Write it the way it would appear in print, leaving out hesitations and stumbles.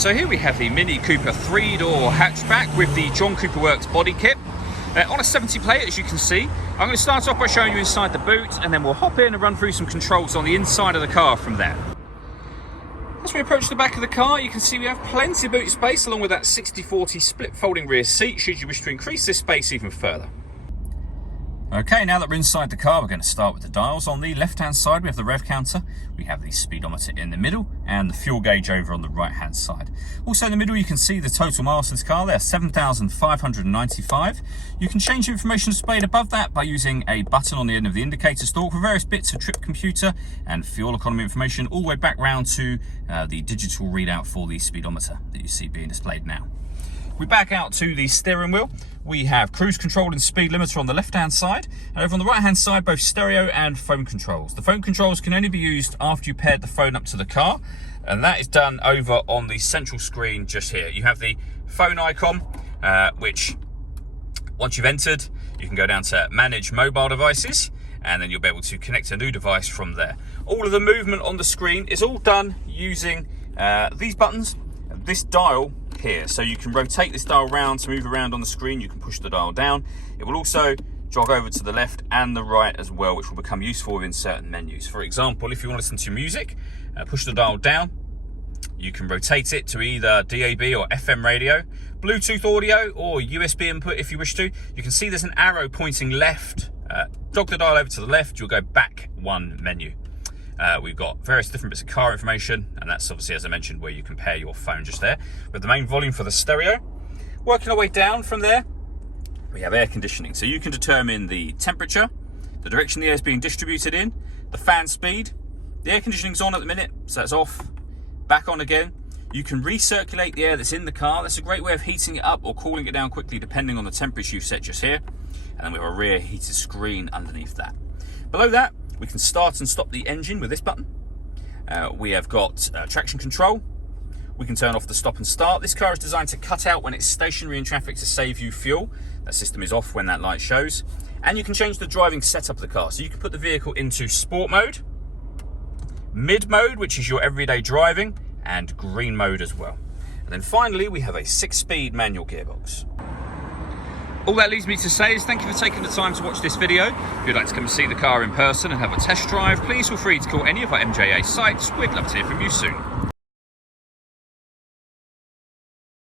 So here we have the Mini Cooper 3-door hatchback with the John Cooper Works body kit. On a 70 plate, as you can see. I'm going to start off by showing you inside the boot, and then we'll hop in and run through some controls on the inside of the car from there. As we approach the back of the car, you can see we have plenty of boot space along with that 60/40 split folding rear seat should you wish to increase this space even further. Okay, now that we're inside the car, we're going to start with the dials. On the left-hand side, we have the rev counter. We have the speedometer in the middle and the fuel gauge over on the right-hand side. Also in the middle, you can see the total miles to this car there, 7,595. You can change the information displayed above that by using a button on the end of the indicator stalk for various bits of trip computer and fuel economy information, all the way back round to the digital readout for the speedometer that you see being displayed now. We back out to the steering wheel. We have cruise control and speed limiter on the left-hand side, and over on the right-hand side, both stereo and phone controls. The phone controls can only be used after you paired the phone up to the car, and that is done over on the central screen just here. You have the phone icon, which once you've entered, you can go down to manage mobile devices, and then you'll be able to connect a new device from there. All of the movement on the screen is all done using these buttons, this dial here. So you can rotate this dial around to move around on the screen. You can push the dial down. It will also jog over to the left and the right as well, which will become useful in certain menus. For example, if you want to listen to music, push the dial down. You can rotate it to either DAB or FM radio, Bluetooth audio, or USB input if you wish to. You can see there's an arrow pointing left. Jog the dial over to the left, you'll go back one menu. We've got various different bits of car information, and that's obviously, as I mentioned, where you can pair your phone just there. With the main volume for the stereo. Working our way down from there, we have air conditioning. So you can determine the temperature, the direction the air is being distributed in, the fan speed. The air conditioning's on at the minute, so that's off. Back on again. You can recirculate the air that's in the car. That's a great way of heating it up or cooling it down quickly, depending on the temperature you've set just here. And then we have a rear heated screen underneath that. Below that, we can start and stop the engine with this button. We have got traction control. We can turn off the stop and start. This car is designed to cut out when it's stationary in traffic to save you fuel. That system is off when that light shows. And you can change the driving setup of the car. So you can put the vehicle into sport mode, mid mode, which is your everyday driving, and green mode as well. And then finally, we have a 6-speed manual gearbox. All that leaves me to say is thank you for taking the time to watch this video. If you'd like to come and see the car in person and have a test drive, please feel free to call any of our MJA sites. We'd love to hear from you soon.